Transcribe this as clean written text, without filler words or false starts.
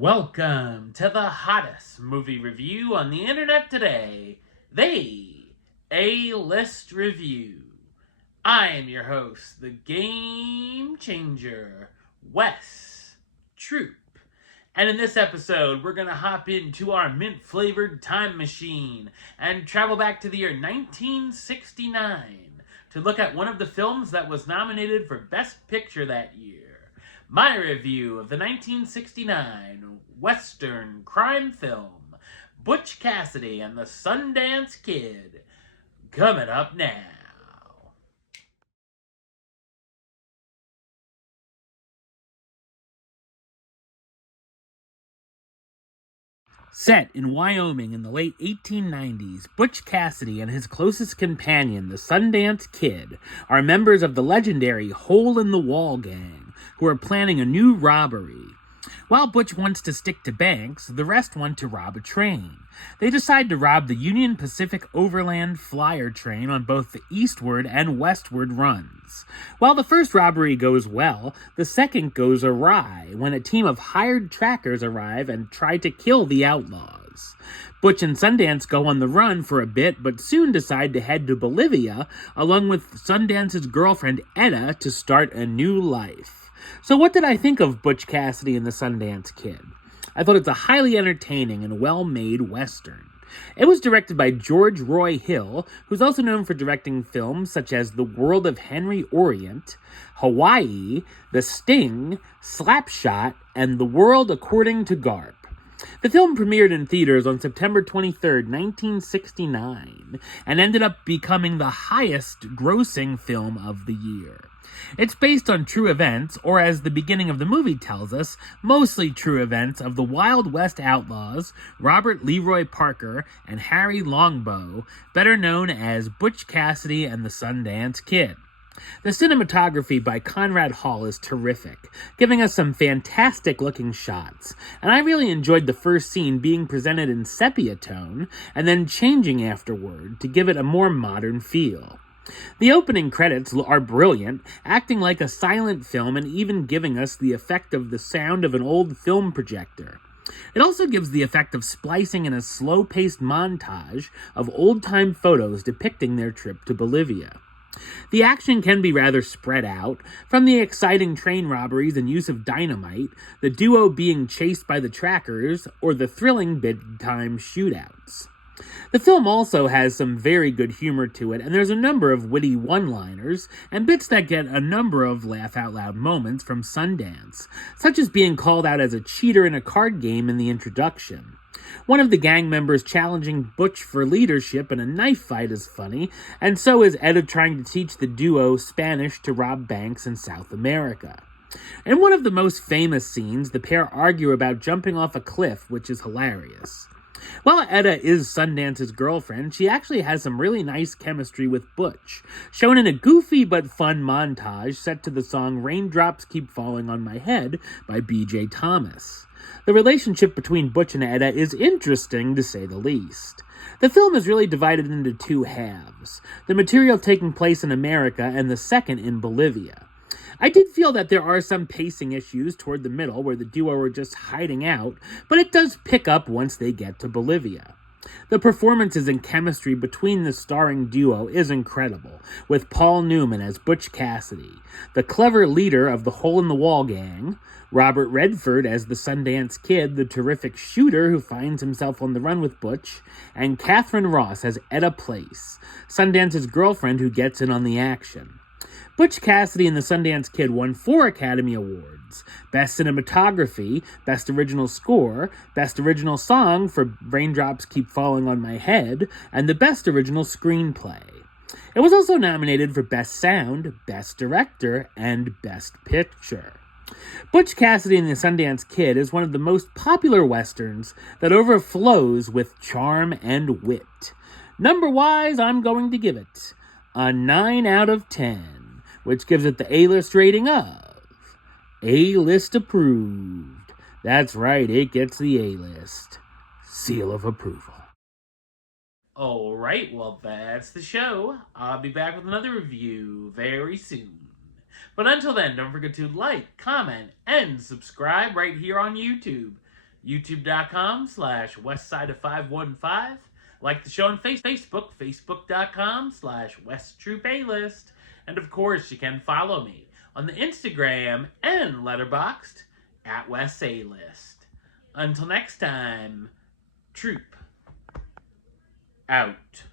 Welcome to the hottest movie review on the internet today, the A-List Review. I am your host, the Game Changer, Wes Troop. And in this episode, we're going to hop into our mint-flavored time machine and travel back to the year 1969 to look at one of the films that was nominated for Best Picture that year. My review of the 1969 Western crime film, Butch Cassidy and the Sundance Kid, coming up now. Set in Wyoming in the late 1890s, Butch Cassidy and his closest companion, the Sundance Kid, are members of the legendary Hole-in-the-Wall gang, who are planning a new robbery. While Butch wants to stick to banks, the rest want to rob a train. They decide to rob the Union Pacific Overland Flyer train on both the eastward and westward runs. While the first robbery goes well, the second goes awry when a team of hired trackers arrive and try to kill the outlaws. Butch and Sundance go on the run for a bit, but soon decide to head to Bolivia, along with Sundance's girlfriend Etta, to start a new life. So what did I think of Butch Cassidy and the Sundance Kid? I thought it's a highly entertaining and well-made Western. It was directed by George Roy Hill, who's also known for directing films such as The World of Henry Orient, Hawaii, The Sting, Slapshot, and The World According to Garp. The film premiered in theaters on September 23, 1969, and ended up becoming the highest-grossing film of the year. It's based on true events, or as the beginning of the movie tells us, mostly true events of the Wild West outlaws, Robert Leroy Parker and Harry Longbow, better known as Butch Cassidy and the Sundance Kid. The cinematography by Conrad Hall is terrific, giving us some fantastic-looking shots, and I really enjoyed the first scene being presented in sepia tone, and then changing afterward to give it a more modern feel. The opening credits are brilliant, acting like a silent film and even giving us the effect of the sound of an old film projector. It also gives the effect of splicing in a slow-paced montage of old-time photos depicting their trip to Bolivia. The action can be rather spread out, from the exciting train robberies and use of dynamite, the duo being chased by the trackers, or the thrilling big-time shootouts. The film also has some very good humor to it, and there's a number of witty one-liners, and bits that get a number of laugh-out-loud moments from Sundance, such as being called out as a cheater in a card game in the introduction. One of the gang members challenging Butch for leadership in a knife fight is funny, and so is Etta trying to teach the duo Spanish to rob banks in South America. In one of the most famous scenes, the pair argue about jumping off a cliff, which is hilarious. While Etta is Sundance's girlfriend, she actually has some really nice chemistry with Butch, shown in a goofy but fun montage set to the song Raindrops Keep Falling on My Head by B.J. Thomas. The relationship between Butch and Etta is interesting, to say the least. The film is really divided into two halves, the material taking place in America and the second in Bolivia. I did feel that there are some pacing issues toward the middle where the duo are just hiding out, but it does pick up once they get to Bolivia. The performances and chemistry between the starring duo is incredible, with Paul Newman as Butch Cassidy, the clever leader of the Hole-in-the-Wall gang, Robert Redford as the Sundance Kid, the terrific shooter who finds himself on the run with Butch, and Catherine Ross as Etta Place, Sundance's girlfriend who gets in on the action. Butch Cassidy and the Sundance Kid won 4 Academy Awards: Best Cinematography, Best Original Score, Best Original Song for Raindrops Keep Falling on My Head, and the Best Original Screenplay. It was also nominated for Best Sound, Best Director, and Best Picture. Butch Cassidy and the Sundance Kid is one of the most popular westerns that overflows with charm and wit. Number-wise, I'm going to give it a 9 out of 10. Which gives it the A-list rating of A-list approved. That's right, it gets the A-list seal of approval. Alright, well that's the show. I'll be back with another review very soon. But until then, don't forget to like, comment, and subscribe right here on YouTube. youtube.com/westside of 515. Like the show on Facebook, facebook.com/West Troop A-List. And of course, you can follow me on the Instagram and Letterboxd at West A-List. Until next time, Troop out.